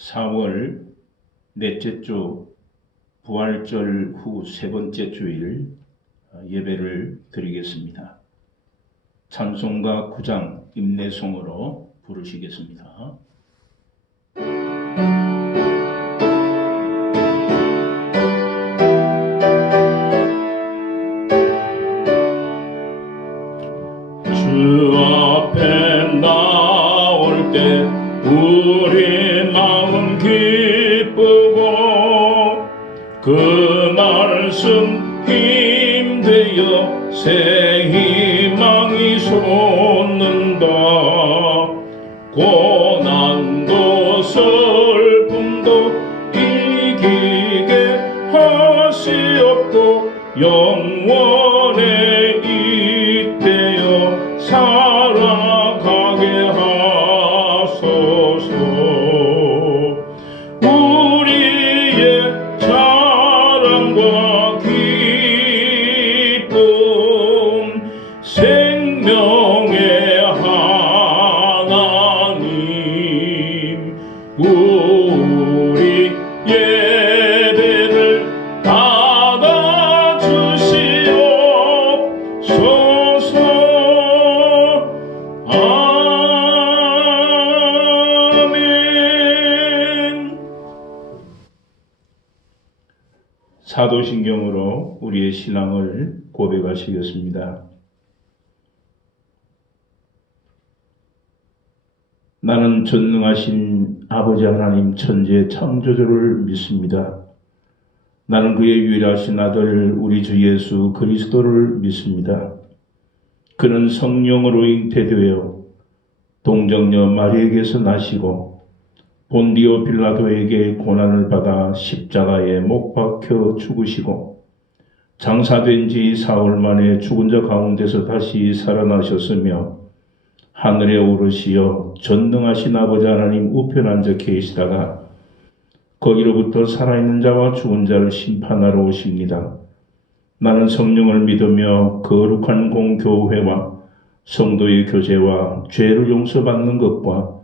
4월 넷째 주 부활절 후 세 번째 주일 예배를 드리겠습니다. 찬송가 9장 임내송으로 부르시겠습니다. 주 앞에 나올 때 우리 마음 기쁘고 그 말씀 힘되어 새 희망이 솟는다. 고난도 슬픔도 이기게 하시옵고 영원에 잇대어 살아가게 하소서. 우리의 자랑과 기쁨 생명의 하나님, 우리 예배를 받아주시옵소서. 아멘. 사도신경으로 우리의 신앙을 고백하시겠습니다. 나는 전능하신 아버지 하나님 천지의 창조주를 믿습니다. 나는 그의 유일하신 아들 우리 주 예수 그리스도를 믿습니다. 그는 성령으로 잉태되어 동정녀 마리에게서 나시고 본디오 빌라도에게 고난을 받아 십자가에 못 박혀 죽으시고 장사된 지 사흘 만에 죽은 자 가운데서 다시 살아나셨으며 하늘에 오르시어 전능하신 아버지 하나님 우편 앉아 계시다가 거기로부터 살아있는 자와 죽은 자를 심판하러 오십니다. 나는 성령을 믿으며 거룩한 공교회와 성도의 교제와 죄를 용서받는 것과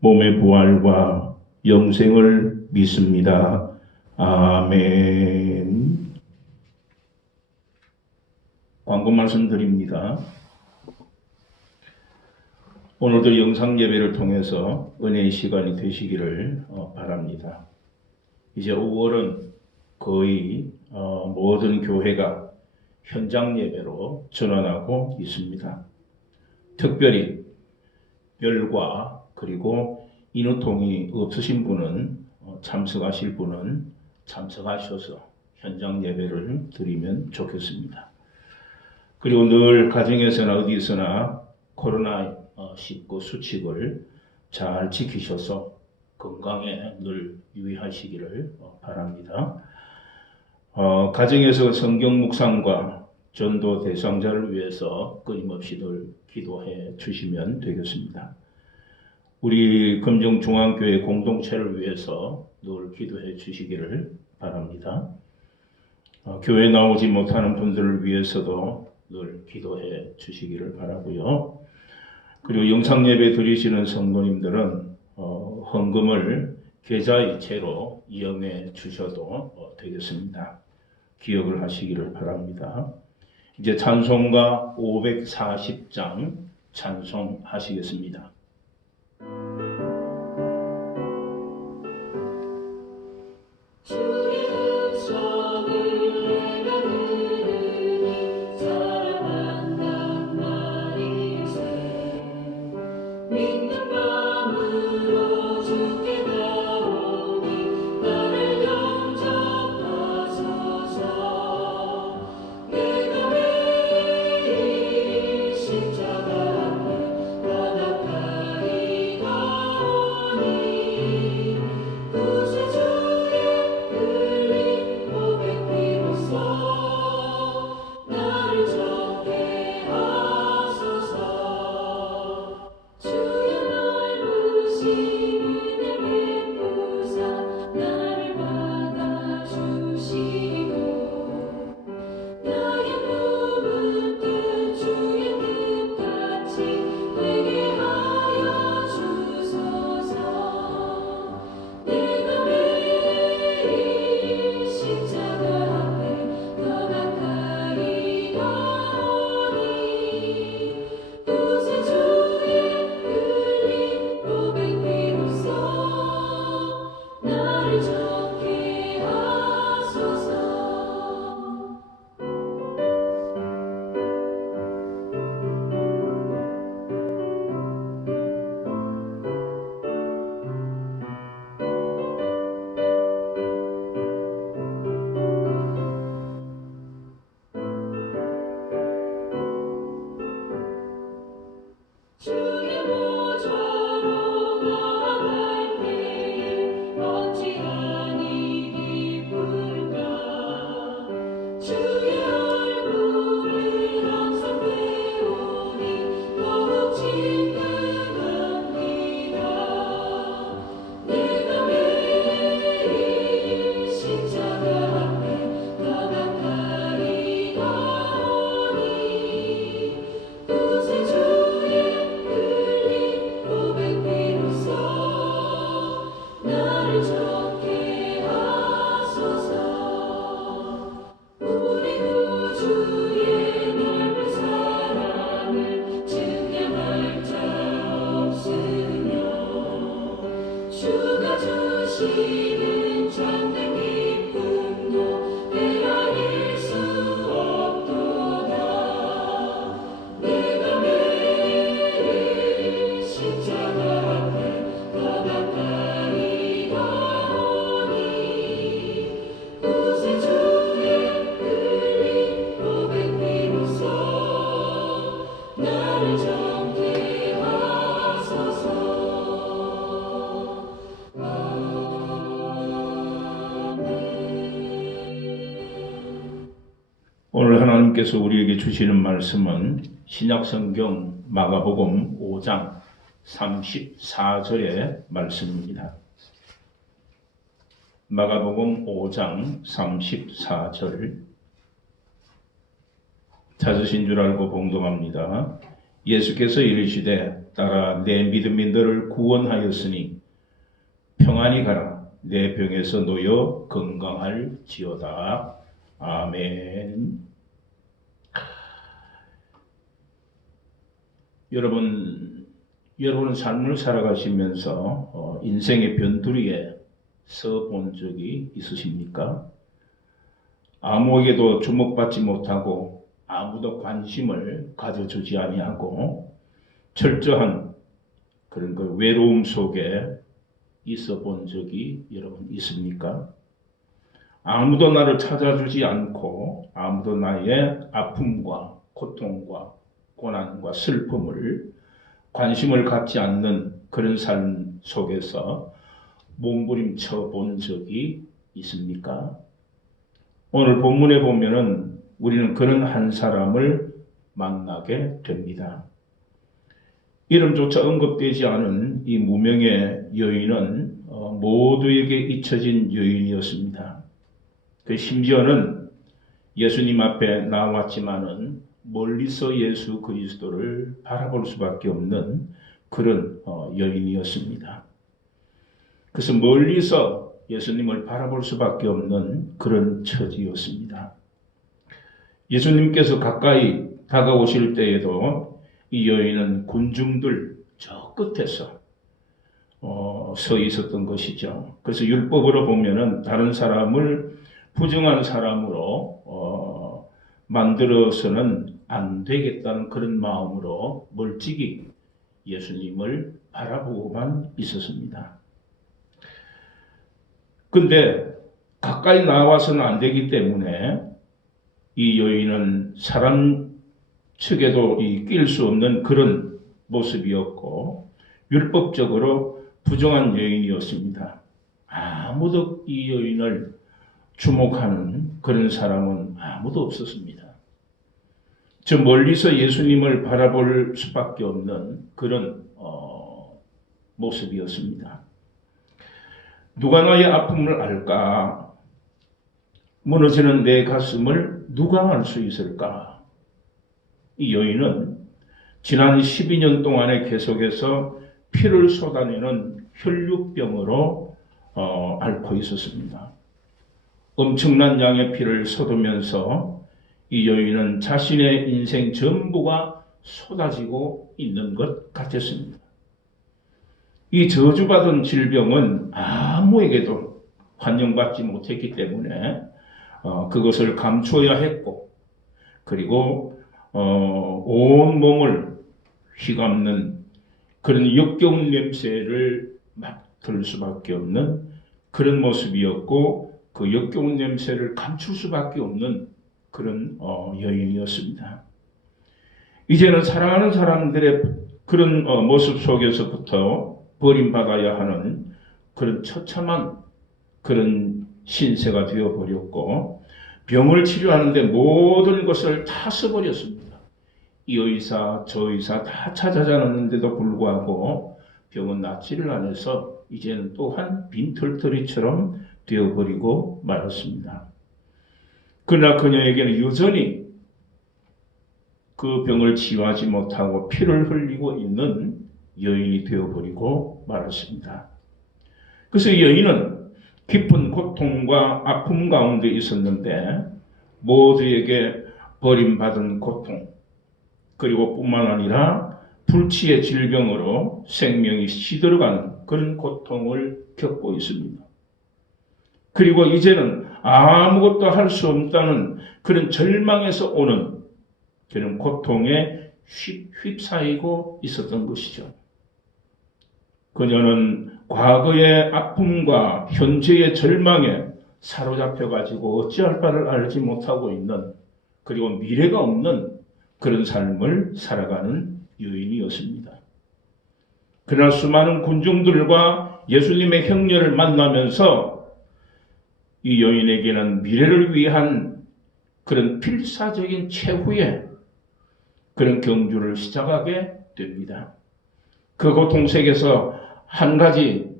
몸의 부활과 영생을 믿습니다. 아멘. 광고 말씀드립니다. 오늘도 영상 예배를 통해서 은혜의 시간이 되시기를 바랍니다. 이제 5월은 거의 모든 교회가 현장 예배로 전환하고 있습니다. 특별히 열과 그리고 인후통이 없으신 분은 참석하실 분은 참석하셔서 현장 예배를 드리면 좋겠습니다. 그리고 늘 가정에서나 어디서나 코로나19 수칙을 잘 지키셔서 건강에 늘 유의하시기를 바랍니다. 가정에서 성경 묵상과 전도 대상자를 위해서 끊임없이 늘 기도해 주시면 되겠습니다. 우리 금정중앙교회 공동체를 위해서 늘 기도해 주시기를 바랍니다. 교회 나오지 못하는 분들을 위해서도 늘 기도해 주시기를 바라고요. 그리고 영상 예배 드리시는 성도님들은 헌금을 계좌이체로 이용해 주셔도 되겠습니다. 기억을 하시기를 바랍니다. 이제 찬송가 540장 찬송하시겠습니다. 십자가 앞에 바닷가에 가 하나님께서 우리에게 주시는 말씀은 신약성경 마가복음 5장 34절의 말씀입니다. 마가복음 5장 34절 찾으신 줄 알고 봉독합니다. 예수께서 이르시되 따라 내 믿음이 너를 구원하였으니 평안히 가라. 내 병에서 놓여 건강할지어다. 아멘. 여러분은 삶을 살아가시면서 인생의 변두리에 서 본 적이 있으십니까? 아무에게도 주목받지 못하고 아무도 관심을 가져주지 아니하고 철저한 그런 그 외로움 속에 있어 본 적이 여러분 있습니까? 아무도 나를 찾아주지 않고 아무도 나의 아픔과 고통과 고난과 슬픔을 관심을 갖지 않는 그런 삶 속에서 몸부림쳐 본 적이 있습니까? 오늘 본문에 보면은 우리는 그런 한 사람을 만나게 됩니다. 이름조차 언급되지 않은 이 무명의 여인은 모두에게 잊혀진 여인이었습니다. 그 심지어는 예수님 앞에 나왔지만은 멀리서 예수 그리스도를 바라볼 수밖에 없는 그런 여인이었습니다. 그래서 멀리서 예수님을 바라볼 수밖에 없는 그런 처지였습니다. 예수님께서 가까이 다가오실 때에도 이 여인은 군중들 저 끝에서 서 있었던 것이죠. 그래서 율법으로 보면은 다른 사람을 부정한 사람으로 만들어서는 안 되겠다는 그런 마음으로 멀찍이 예수님을 바라보고만 있었습니다. 근데 가까이 나와서는 안 되기 때문에 이 여인은 사람 측에도 낄 수 없는 그런 모습이었고 율법적으로 부정한 여인이었습니다. 아무도 이 여인을 주목하는 그런 사람은 아무도 없었습니다. 저 멀리서 예수님을 바라볼 수밖에 없는 그런 모습이었습니다. 누가 나의 아픔을 알까? 무너지는 내 가슴을 누가 알 수 있을까? 이 여인은 지난 12년 동안에 계속해서 피를 쏟아내는 혈류병으로 앓고 있었습니다. 엄청난 양의 피를 쏟으면서 이 여인은 자신의 인생 전부가 쏟아지고 있는 것 같았습니다. 이 저주받은 질병은 아무에게도 환영받지 못했기 때문에 그것을 감추어야 했고 그리고 온 몸을 휘감는 그런 역겨운 냄새를 맡을 수밖에 없는 그런 모습이었고 그 역겨운 냄새를 감출 수밖에 없는 그런 여인이었습니다. 이제는 사랑하는 사람들의 그런 모습 속에서부터 버림받아야 하는 그런 처참한 그런 신세가 되어버렸고 병을 치료하는데 모든 것을 다 써버렸습니다. 이 의사 저 의사 다 찾아다녔는데도 불구하고 병은 낫지를 않아서 이제는 또한 빈털터리처럼 되어버리고 말았습니다. 그러나 그녀에게는 여전히 그 병을 치유하지 못하고 피를 흘리고 있는 여인이 되어버리고 말았습니다. 그래서 이 여인은 깊은 고통과 아픔 가운데 있었는데 모두에게 버림받은 고통 그리고 뿐만 아니라 불치의 질병으로 생명이 시들어가는 그런 고통을 겪고 있습니다. 그리고 이제는 아무것도 할 수 없다는 그런 절망에서 오는 그런 고통에 휩싸이고 있었던 것이죠. 그녀는 과거의 아픔과 현재의 절망에 사로잡혀가지고 어찌할 바를 알지 못하고 있는 그리고 미래가 없는 그런 삶을 살아가는 여인이었습니다. 그러나 수많은 군중들과 예수님의 형제를 만나면서 이 여인에게는 미래를 위한 그런 필사적인 최후의 그런 경주를 시작하게 됩니다. 그 고통 속에서 한 가지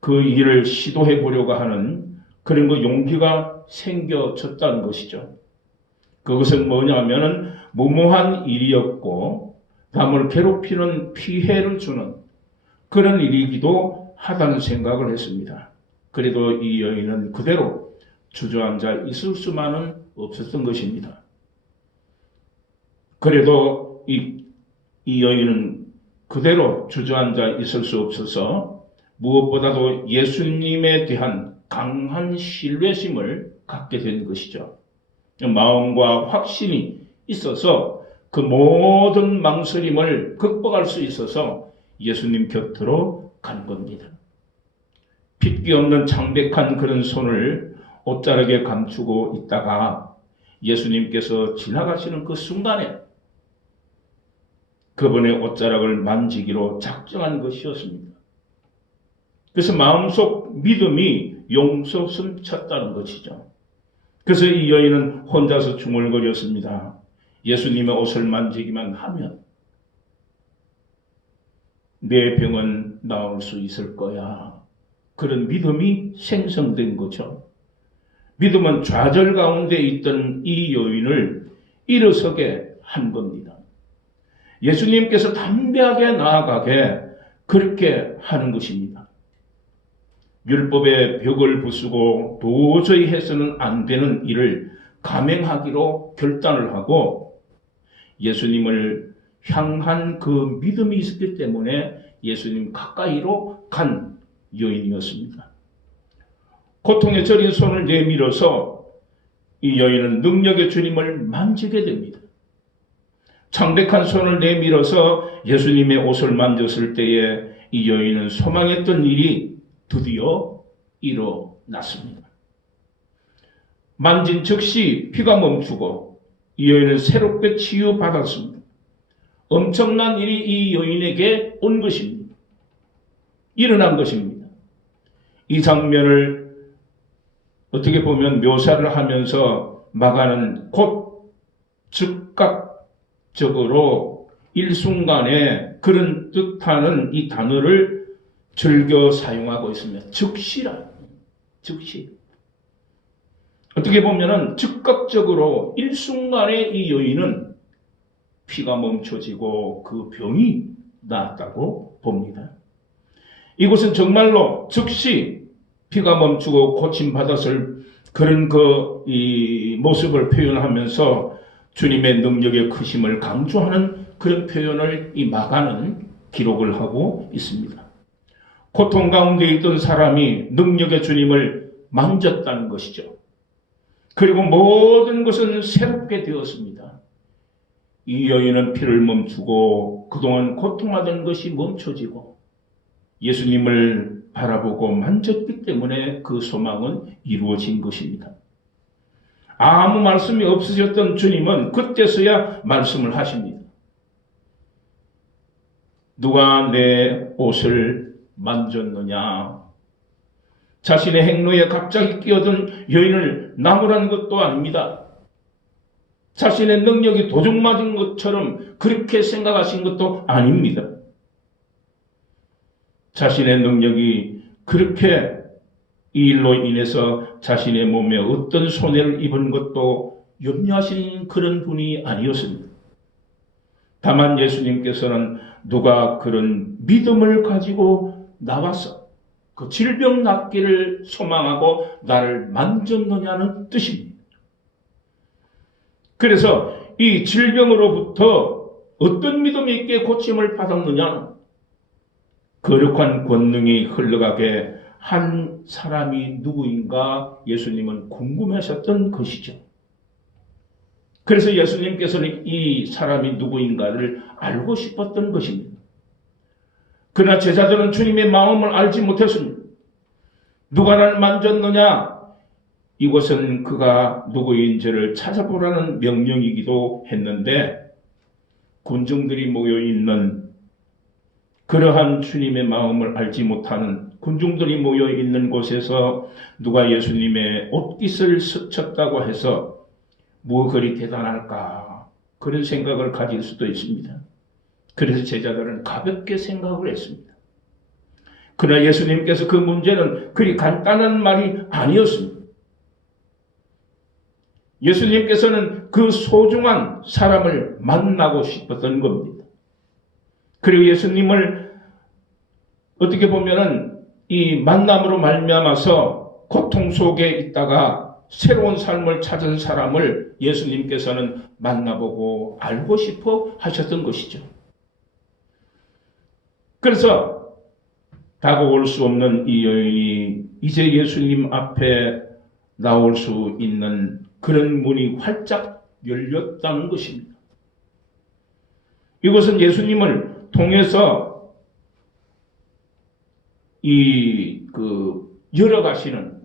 그 일을 시도해 보려고 하는 그런 그 용기가 생겨졌다는 것이죠. 그것은 뭐냐면은 무모한 일이었고 남을 괴롭히는 피해를 주는 그런 일이기도 하다는 생각을 했습니다. 그래도 이 여인은 그대로 주저앉아 있을 수만은 없었던 것입니다. 그래도 이 여인은 그대로 주저앉아 있을 수 없어서 무엇보다도 예수님에 대한 강한 신뢰심을 갖게 된 것이죠. 마음과 확신이 있어서 그 모든 망설임을 극복할 수 있어서 예수님 곁으로 간 겁니다. 핏기 없는 창백한 그런 손을 옷자락에 감추고 있다가 예수님께서 지나가시는 그 순간에 그분의 옷자락을 만지기로 작정한 것이었습니다. 그래서 마음속 믿음이 용솟음 쳤다는 것이죠. 그래서 이 여인은 혼자서 중얼거렸습니다. 예수님의 옷을 만지기만 하면 내 병은 나을 수 있을 거야. 그런 믿음이 생성된 거죠. 믿음은 좌절 가운데 있던 이 여인을 일어서게 한 겁니다. 예수님께서 담대하게 나아가게 그렇게 하는 것입니다. 율법의 벽을 부수고 도저히 해서는 안 되는 일을 감행하기로 결단을 하고 예수님을 향한 그 믿음이 있었기 때문에 예수님 가까이로 간 여인이었습니다. 고통에 저린 손을 내밀어서 이 여인은 능력의 주님을 만지게 됩니다. 창백한 손을 내밀어서 예수님의 옷을 만졌을 때에 이 여인은 소망했던 일이 드디어 일어났습니다. 만진 즉시 피가 멈추고 이 여인은 새롭게 치유받았습니다. 엄청난 일이 이 여인에게 온 것입니다. 일어난 것입니다. 이 장면을 어떻게 보면 묘사를 하면서 마가는 곧 즉각적으로 일순간에 그런 뜻하는 이 단어를 즐겨 사용하고 있습니다. 즉시라. 즉시. 어떻게 보면은 즉각적으로 일순간에 이 여인은 피가 멈춰지고 그 병이 나았다고 봅니다. 이곳은 정말로 즉시 피가 멈추고 고침받았을 그런 이 모습을 표현하면서 주님의 능력의 크심을 강조하는 그런 표현을 이 마가는 기록을 하고 있습니다. 고통 가운데 있던 사람이 능력의 주님을 만졌다는 것이죠. 그리고 모든 것은 새롭게 되었습니다. 이 여인은 피를 멈추고 그동안 고통하던 것이 멈춰지고 예수님을 바라보고 만졌기 때문에 그 소망은 이루어진 것입니다. 아무 말씀이 없으셨던 주님은 그때서야 말씀을 하십니다. 누가 내 옷을 만졌느냐? 자신의 행로에 갑자기 끼어든 여인을 나무라는 것도 아닙니다. 자신의 능력이 도둑 맞은 것처럼 그렇게 생각하신 것도 아닙니다. 자신의 능력이 그렇게 이 일로 인해서 자신의 몸에 어떤 손해를 입은 것도 염려하신 그런 분이 아니었습니다. 다만 예수님께서는 누가 그런 믿음을 가지고 나와서 그 질병 낫기를 소망하고 나를 만졌느냐는 뜻입니다. 그래서 이 질병으로부터 어떤 믿음이 있게 고침을 받았느냐? 거룩한 권능이 흘러가게 한 사람이 누구인가 예수님은 궁금하셨던 것이죠. 그래서 예수님께서는 이 사람이 누구인가를 알고 싶었던 것입니다. 그러나 제자들은 주님의 마음을 알지 못했습니다. 누가 나를 만졌느냐? 이것은 그가 누구인지를 찾아보라는 명령이기도 했는데 군중들이 모여있는 그러한 주님의 마음을 알지 못하는 군중들이 모여있는 곳에서 누가 예수님의 옷깃을 스쳤다고 해서 뭐 그리 대단할까? 그런 생각을 가질 수도 있습니다. 그래서 제자들은 가볍게 생각을 했습니다. 그러나 예수님께서 그 문제는 그리 간단한 말이 아니었습니다. 예수님께서는 그 소중한 사람을 만나고 싶었던 겁니다. 그리고 예수님을 어떻게 보면은 이 만남으로 말미암아서 고통 속에 있다가 새로운 삶을 찾은 사람을 예수님께서는 만나보고 알고 싶어 하셨던 것이죠. 그래서 다가올 수 없는 이 여인이 이제 예수님 앞에 나올 수 있는 그런 문이 활짝 열렸다는 것입니다. 이것은 예수님을 통해서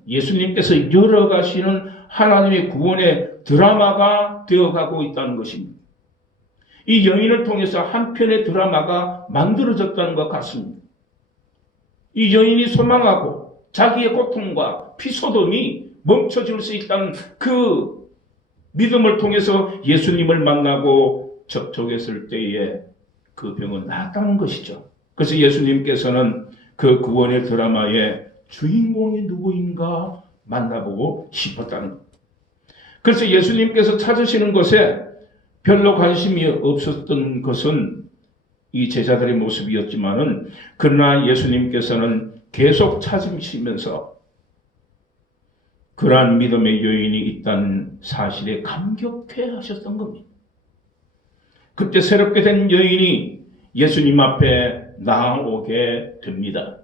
예수님께서 열어가시는 하나님의 구원의 드라마가 되어가고 있다는 것입니다. 이 여인을 통해서 한 편의 드라마가 만들어졌다는 것 같습니다. 이 여인이 소망하고 자기의 고통과 피소동이 멈춰질 수 있다는 그 믿음을 통해서 예수님을 만나고 접촉했을 때에 그 병은 나았다는 것이죠. 그래서 예수님께서는 그 구원의 드라마의 주인공이 누구인가 만나보고 싶었다는 것. 그래서 예수님께서 찾으시는 것에 별로 관심이 없었던 것은 이 제자들의 모습이었지만은 그러나 예수님께서는 계속 찾으시면서 그러한 믿음의 여인이 있다는 사실에 감격해 하셨던 겁니다. 그때 새롭게 된 여인이 예수님 앞에 나아오게 됩니다.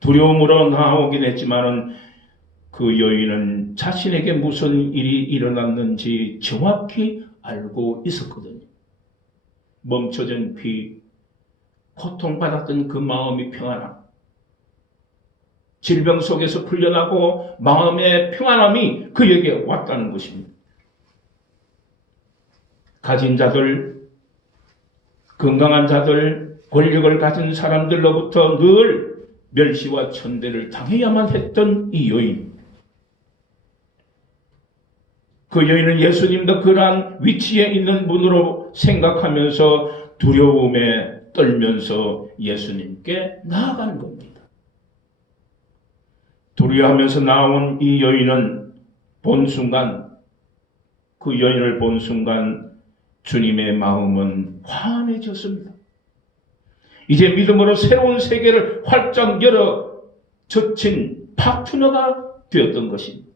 두려움으로 나아오긴 했지만은 그 여인은 자신에게 무슨 일이 일어났는지 정확히 알고 있었거든요. 멈춰진 피, 고통받았던 그 마음이 평안함, 질병 속에서 풀려나고 마음의 평안함이 그에게 왔다는 것입니다. 가진 자들, 건강한 자들, 권력을 가진 사람들로부터 늘 멸시와 천대를 당해야만 했던 이 여인. 그 여인은 예수님도 그러한 위치에 있는 분으로 생각하면서 두려움에 떨면서 예수님께 나아가는 겁니다. 두려워하면서 나온 이 여인은 그 여인을 본 순간 주님의 마음은 환해졌습니다. 이제 믿음으로 새로운 세계를 활짝 열어 젖힌 파트너가 되었던 것입니다.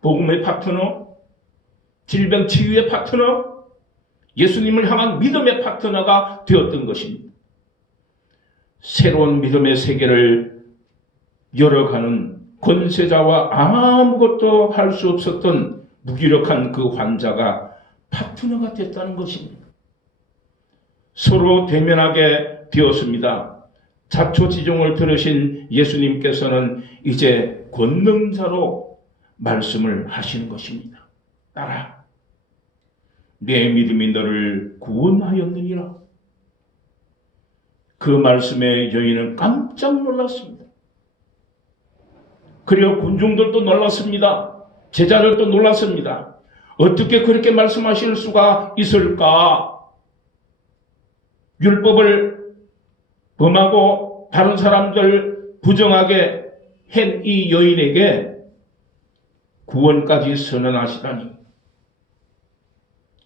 복음의 파트너, 질병 치유의 파트너, 예수님을 향한 믿음의 파트너가 되었던 것입니다. 새로운 믿음의 세계를 열어가는 권세자와 아무것도 할 수 없었던 무기력한 그 환자가 파트너가 됐다는 것입니다. 서로 대면하게 되었습니다. 자초지종을 들으신 예수님께서는 이제 권능자로 말씀을 하시는 것입니다. 따라 내 믿음이 너를 구원하였느니라. 그 말씀에 여인은 깜짝 놀랐습니다. 그리고 군중들도 놀랐습니다. 제자들도 놀랐습니다. 어떻게 그렇게 말씀하실 수가 있을까? 율법을 범하고 다른 사람들 부정하게 한 이 여인에게 구원까지 선언하시다니.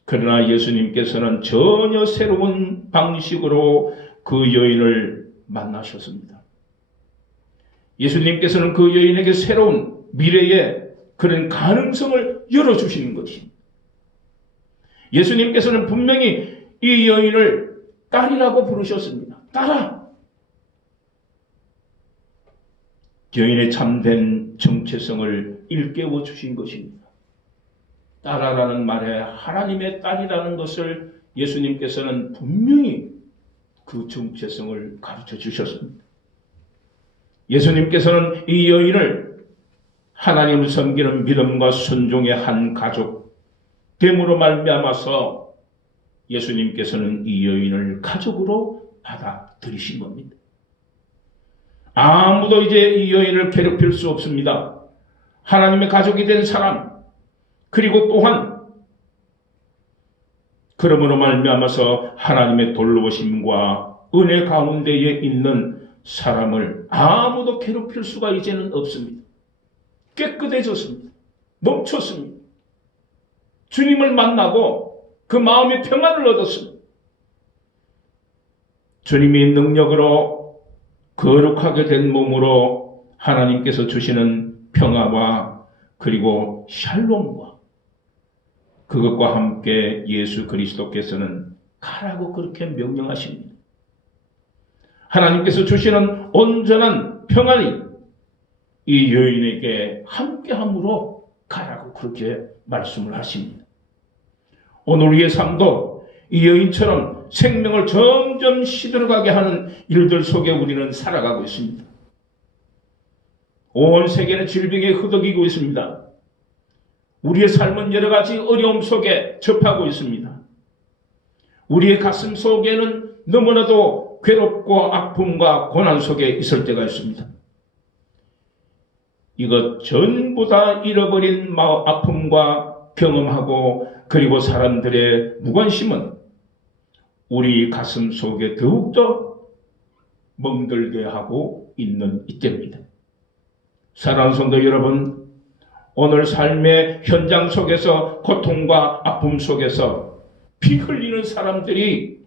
그러나 예수님께서는 전혀 새로운 방식으로 그 여인을 만나셨습니다. 예수님께서는 그 여인에게 새로운 미래의 그런 가능성을 열어주시는 것입니다. 예수님께서는 분명히 이 여인을 딸이라고 부르셨습니다. 딸아! 여인의 참된 정체성을 일깨워 주신 것입니다. 딸아라는 말에 하나님의 딸이라는 것을 예수님께서는 분명히 그 정체성을 가르쳐 주셨습니다. 예수님께서는 이 여인을 하나님을 섬기는 믿음과 순종의 한 가족 됨으로 말미암아서 예수님께서는 이 여인을 가족으로 받아들이신 겁니다. 아무도 이제 이 여인을 괴롭힐 수 없습니다. 하나님의 가족이 된 사람, 그리고 또한 그러므로 말미암아서 하나님의 돌보심과 은혜 가운데에 있는 사람을 아무도 괴롭힐 수가 이제는 없습니다. 깨끗해졌습니다. 멈췄습니다. 주님을 만나고 그 마음의 평안을 얻었습니다. 주님의 능력으로 거룩하게 된 몸으로 하나님께서 주시는 평화와 그리고 샬롬과 그것과 함께 예수 그리스도께서는 가라고 그렇게 명령하십니다. 하나님께서 주시는 온전한 평안이 이 여인에게 함께함으로 가라고 그렇게 말씀을 하십니다. 오늘 우리의 삶도 이 여인처럼 생명을 점점 시들어가게 하는 일들 속에 우리는 살아가고 있습니다. 온 세계는 질병에 흐덕이고 있습니다. 우리의 삶은 여러 가지 어려움 속에 접하고 있습니다. 우리의 가슴 속에는 너무나도 괴롭고 아픔과 고난 속에 있을 때가 있습니다. 이것 전부 다 잃어버린 아픔과 경험하고 그리고 사람들의 무관심은 우리 가슴 속에 더욱더 멍들게 하고 있는 이때입니다. 사랑하는 성도 여러분, 오늘 삶의 현장 속에서 고통과 아픔 속에서 피 흘리는 사람들이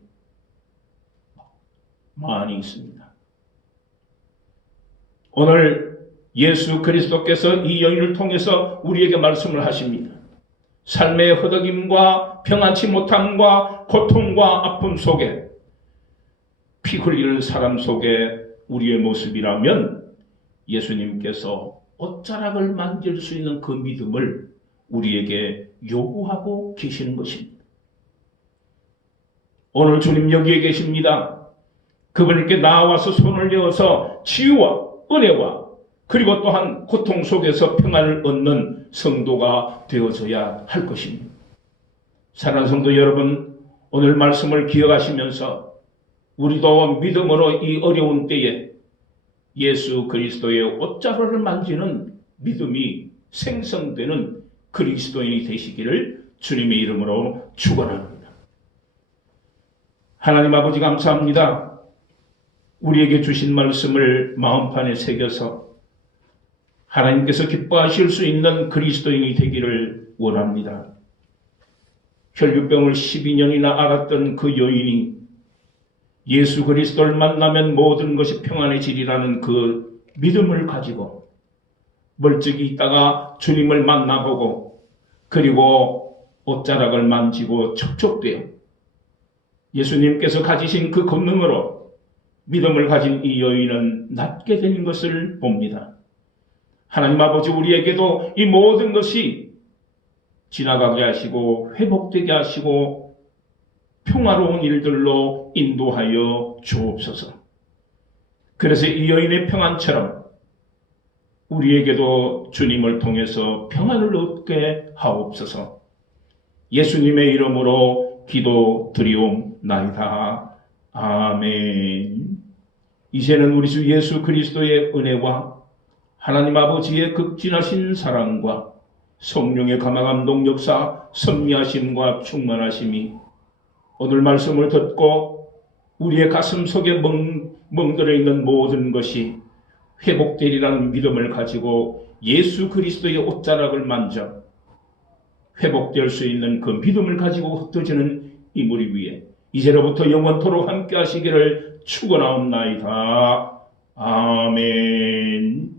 많이 있습니다. 오늘 예수 그리스도께서 이 여인을 통해서 우리에게 말씀을 하십니다. 삶의 허덕임과 평안치 못함과 고통과 아픔 속에 피 흘리는 사람 속에 우리의 모습이라면 예수님께서 옷자락을 만질 수 있는 그 믿음을 우리에게 요구하고 계시는 것입니다. 오늘 주님 여기에 계십니다. 그분께 나와서 손을 내어서 치유와 은혜와 그리고 또한 고통 속에서 평안을 얻는 성도가 되어져야 할 것입니다. 사랑하는 성도 여러분, 오늘 말씀을 기억하시면서 우리도 믿음으로 이 어려운 때에 예수 그리스도의 옷자락을 만지는 믿음이 생성되는 그리스도인이 되시기를 주님의 이름으로 축원합니다. 하나님 아버지 감사합니다. 우리에게 주신 말씀을 마음판에 새겨서 하나님께서 기뻐하실 수 있는 그리스도인이 되기를 원합니다. 혈류병을 12년이나 앓았던 그 여인이 예수 그리스도를 만나면 모든 것이 평안해지리라는 그 믿음을 가지고 멀찍이 있다가 주님을 만나보고 그리고 옷자락을 만지고 촉촉되어 예수님께서 가지신 그 권능으로 믿음을 가진 이 여인은 낫게 된 것을 봅니다. 하나님 아버지, 우리에게도 이 모든 것이 지나가게 하시고 회복되게 하시고 평화로운 일들로 인도하여 주옵소서. 그래서 이 여인의 평안처럼 우리에게도 주님을 통해서 평안을 얻게 하옵소서. 예수님의 이름으로 기도드리옵나이다. 아멘. 이제는 우리 주 예수 그리스도의 은혜와 하나님 아버지의 극진하신 사랑과 성령의 감화감동 역사 섭리하심과 충만하심이 오늘 말씀을 듣고 우리의 가슴 속에 멍들어 있는 모든 것이 회복되리라는 믿음을 가지고 예수 그리스도의 옷자락을 만져 회복될 수 있는 그 믿음을 가지고 흩어지는 이 무리 위에 이제로부터 영원토록 함께 하시기를 축원하옵나이다. 아멘.